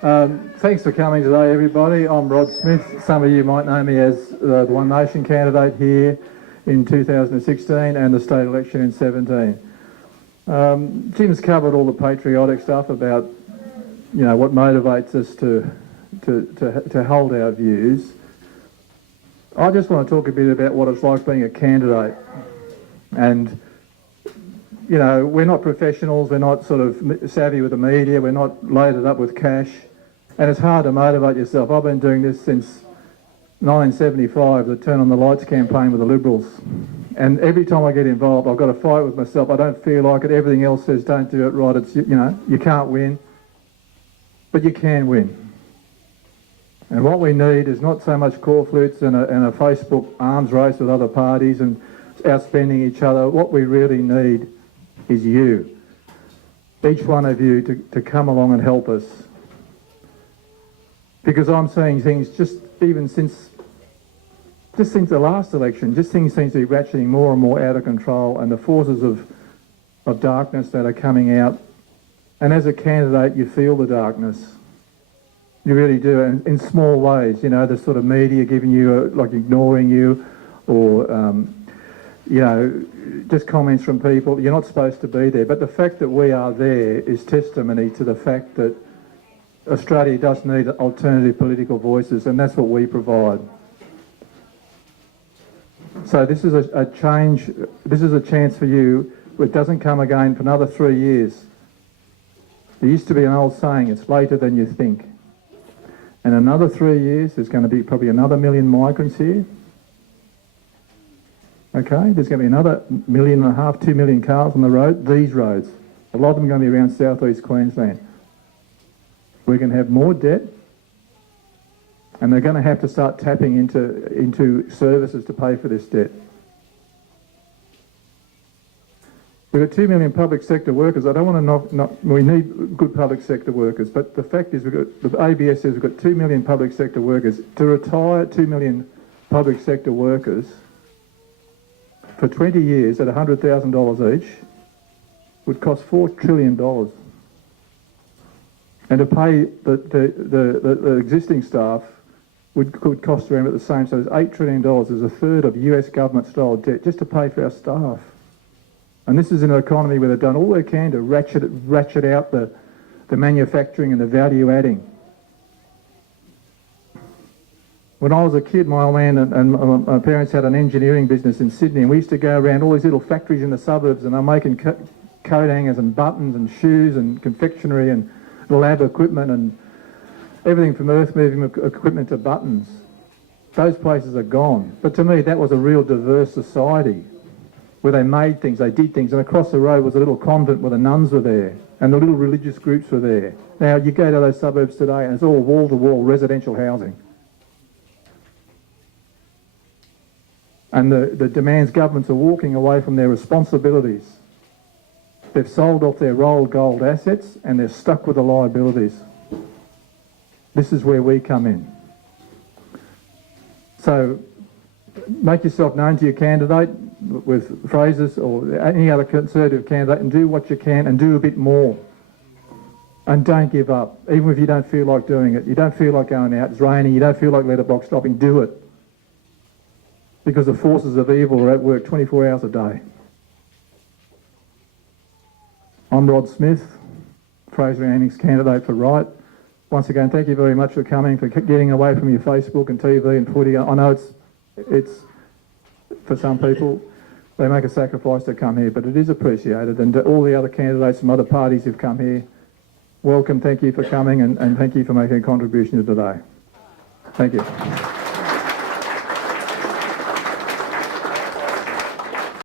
Thanks for coming today, everybody. I'm Rod Smith. Some of you might know me as the One Nation candidate here in 2016 and the state election in 17. Jim's covered all the patriotic stuff about, you know, what motivates us to hold our views. I just want to talk a bit about what it's like being a candidate. And, you know, we're not professionals, we're not sort of savvy with the media, we're not loaded up with cash, and it's hard to motivate yourself. I've been doing this since 1975, the Turn on the Lights campaign with the Liberals. And every time I get involved, I've got to fight with myself. I don't feel like it. Everything else says don't do it right. It's, you know, you can't win, but you can win. And what we need is not so much cornflutes and a Facebook arms race with other parties and outspending each other. What we really need is you, each one of you, to come along and help us. Because I'm seeing things just since the last election, things seem to be ratcheting more and more out of control, and the forces of darkness that are coming out. And as a candidate, you feel the darkness. You really do, and in small ways. You know, the sort of media giving you, like ignoring you, or you know, just comments from people. You're not supposed to be there, but the fact that we are there is testimony to the fact that Australia does need alternative political voices, and that's what we provide. So this is a change. This is a chance for you. It doesn't come again for another 3 years. There used to be an old saying, it's later than you think. And another 3 years, there's going to be probably another 1 million migrants here. Okay, there's going to be another 1.5 million, 2 million cars on the road, these roads. A lot of them are going to be around southeast Queensland. We're going to have more debt, and they're going to have to start tapping into services to pay for this debt. We've got 2 million public sector workers. I don't want to we need good public sector workers, but the fact is the ABS says we've got 2 million public sector workers. To retire 2 million public sector workers for 20 years at $100,000 each would cost $4 trillion. And to pay the existing staff could cost around at the same. So there's $8 trillion. There's a third of US government-style debt just to pay for our staff. And this is in an economy where they've done all they can to ratchet out the manufacturing and the value adding. When I was a kid, my old man and my parents had an engineering business in Sydney, and we used to go around all these little factories in the suburbs, and they're making coat hangers and buttons and shoes and confectionery and lab equipment and everything from earth-moving equipment to buttons. Those places are gone. But to me, that was a real diverse society where they made things, they did things, and across the road was a little convent where the nuns were there and the little religious groups were there. Now, you go to those suburbs today and it's all wall-to-wall residential housing. And the demands governments are walking away from their responsibilities. They've sold off their rolled gold assets and they're stuck with the liabilities. This is where we come in. So make yourself known to your candidate with phrases or any other Conservative candidate and do what you can and do a bit more. And don't give up, even if you don't feel like doing it. You don't feel like going out, it's raining, you don't feel like letterbox stopping, do it. Because the forces of evil are at work 24 hours a day. I'm Rod Smith, Fraser Anning's candidate for Right. Once again, thank you very much for coming, for getting away from your Facebook and TV and footy. I know it's for some people, they make a sacrifice to come here, but it is appreciated. And to all the other candidates from other parties who've come here, welcome, thank you for coming, and thank you for making a contribution to today. Thank you.